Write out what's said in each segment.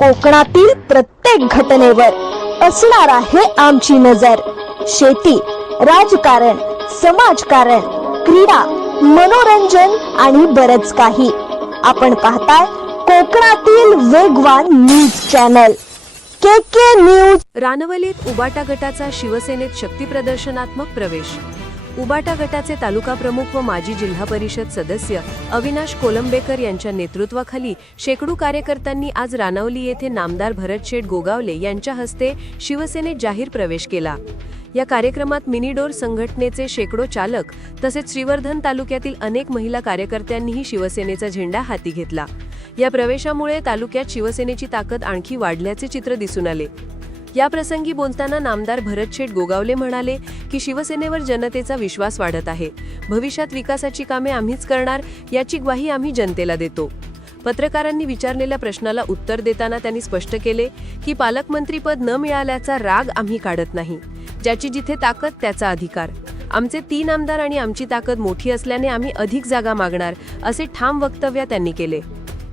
कोकणातील प्रत्येक घटनेवर असणार आहे आमची नजर. शेती राजकारण समाजकारण क्रीडा मनोरंजन आणि बरच काही. आपण पाहताय कोकणातील वेगवान news channel. K K news. रानवलीत उबाटा गटाचा शिवसेनेत शक्तीप्रदर्शनात्मक प्रवेश. उबाटा गटाचे तालुका प्रमुख व माजी जिल्हा परिषद सदस्य अविनाश कोलंबेकर यांच्या नेतृत्वाखाली शेकडो कार्यकर्त्यांनी आज रानवली येथे नामदार भरतशेठ गोगावले यांच्या हस्ते शिवसेनेत जाहीर प्रवेश केला. या कार्यक्रमात मिनीडोर संघटनेचे शेकडो चालक तसेच श्रीवर्धन तालुक्यातील अनेक महिला कार्यकर्त्यांनीही शिवसेनेचा झेंडा हाती घेतला. या प्रवेशामुळे तालुक्यात शिवसेनेची ताकद आणखी वाढल्याचे चित्र दिसून आले. या प्रसंगी बोलताना नामदार भरत शेठ गोगावले म्हणाले की शिवसेनेवर जनतेचा विश्वास वाढत आहे. भविष्यात विकासाची कामे आम्हीच करणार याची ग्वाही आम्ही जनतेला देतो. पत्रकारांनी विचारलेल्या प्रश्नाला उत्तर देताना त्यांनी स्पष्ट केले की पालकमंत्रीपद न मिळाल्याचा राग आम्ही काढत नाही. ज्याची जिथे ताकद त्याचा अधिकार. आमचे तीन आमदार आणि आमची ताकद मोठी असल्याने आम्ही अधिक जागा मागणार असे ठाम वक्तव्य त्यांनी केले.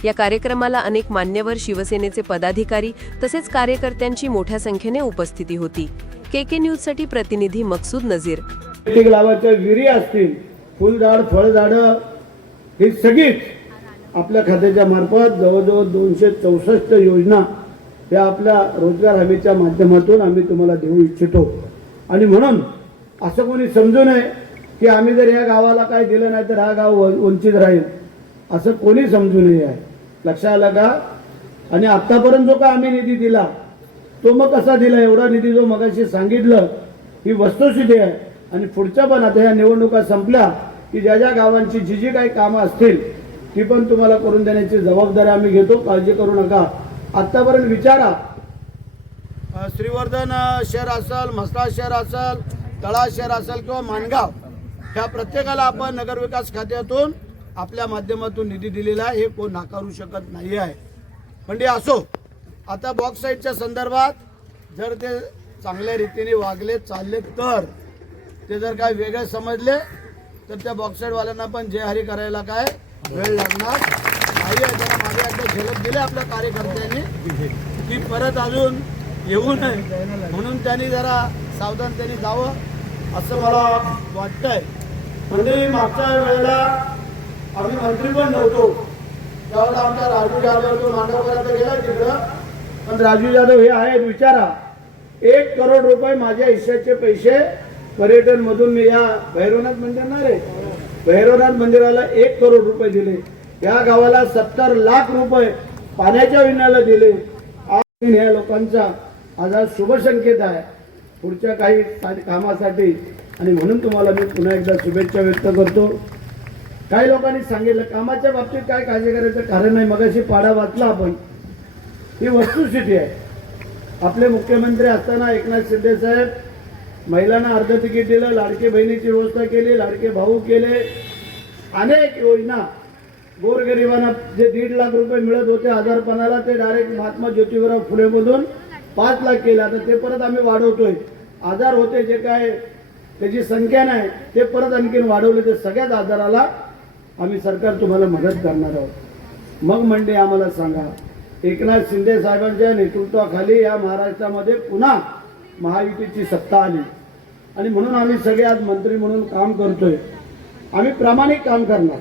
या कार्यक्रमाला अनेक मान्यवर शिवसेनेचे पदाधिकारी तसेच कार्यकर्त्यांची मोठ्या संख्येने उपस्थिती होती. के के न्यूजसाठी प्रतिनिधी मकसूद नझीर प्रत्येक गावाच्या विहिरी असतील फुलझाड फळझाडं ही सगळीच आपल्या खात्याच्या मार्फत जवळजवळ दोनशे चौसष्ट योजना या आपल्या रोजगार हमीच्या माध्यमातून आम्ही तुम्हाला देऊ इच्छितो. आणि म्हणून असं कोणी समजू नये की आम्ही जर या गावाला काय दिलं नाही तर हा गाव व- वंचित राहील. असं कोणी समजू नये आहे. लक्षात आलं का? आणि आतापर्यंत जो का आम्ही निधी दिला तो मग कसा दिला? एवढा निधी जो मगाशी सांगितलं ही वस्तुस्थिती आहे. आणि पुढच्या पण आता ह्या निवडणुका संपल्या की ज्या ज्या गावांची जी जी काही कामं असतील ती पण तुम्हाला करून देण्याची जबाबदारी आम्ही घेतो. काळजी करू नका. आतापर्यंत विचारा. श्रीवर्धन शहर असेल म्हसळा शहर असेल तळा शहर असेल किंवा मानगाव ह्या प्रत्येकाला आपण नगरविकास खात्यातून आपल्या माध्यमातून निधी दिलेला आहे हे कोण नाकारू शकत नाही आहे. पण ते असो आता बॉक्साईटच्या संदर्भात जर ते चांगल्या रीतीने वागले चालले तर ते जर काय वेगळे समजले तर त्या बॉक्साईडवाल्यांना पण जे हरी करायला काय वेळ लागणार? नाही आहे जरा मागे एकदा झेलप दिले आपल्या कार्यकर्त्यांनी. की परत अजून येऊ नये. म्हणून त्यांनी जरा सावधानतेने जावं असं मला वाटतंय. म्हणजे मागच्या वेळेला आम्ही मंत्री पण नव्हतो. त्यावेळेला आमचा राजू जाधव तो मांडवपर्यंत गेला तिकडं. पण राजू जाधव हे आहेत विचारा. एक करोड रुपये माझ्या हिश्श्याचे पैसे पर्यटन मधून मी या भैरवनाथ मंदिर ना रे. भैरवनाथ मंदिराला एक करोड रुपये दिले. या गावाला सत्तर लाख रुपये पाण्याच्या विण्याला दिले. आज या लोकांचा आज हा शुभसंकेत आहे. पुढच्या काही कामासाठी आणि म्हणून तुम्हाला मी पुन्हा एकदा शुभेच्छा व्यक्त करतो. काही लोकांनी सांगितलं कामाच्या बाबतीत काय काळजी करायचं? कारण नाही मगाशी पाडा वाचला आपण. ही वस्तुस्थिती आहे. आपले मुख्यमंत्री असताना एकनाथ शिंदे साहेब महिलांना अर्ध तिकीट दिलं लाडके बहिणीची व्यवस्था केली लाडके भाऊ केले. अनेक योजना. गोरगरिबांना जे दीड लाख रुपये मिळत होते आजारपणाला ते डायरेक्ट महात्मा ज्योतिबराव फुलेमधून पाच लाख केले. आता ते परत आम्ही वाढवतोय. आजार होते जे काय त्याची संख्या नाही ते परत आणखीन वाढवले. ते सगळ्याच आजाराला आम्ही सरकार तुम्हाला मदत करणार आहोत. मग म्हणजे आम्हाला सांगा एकनाथ शिंदे साहेबांच्या नेतृत्वाखाली या महाराष्ट्रामध्ये पुन्हा महायुतीची सत्ता आली. आणि म्हणून आम्ही सगळे आज मंत्री म्हणून काम करतोय. आम्ही प्रामाणिक काम करणार.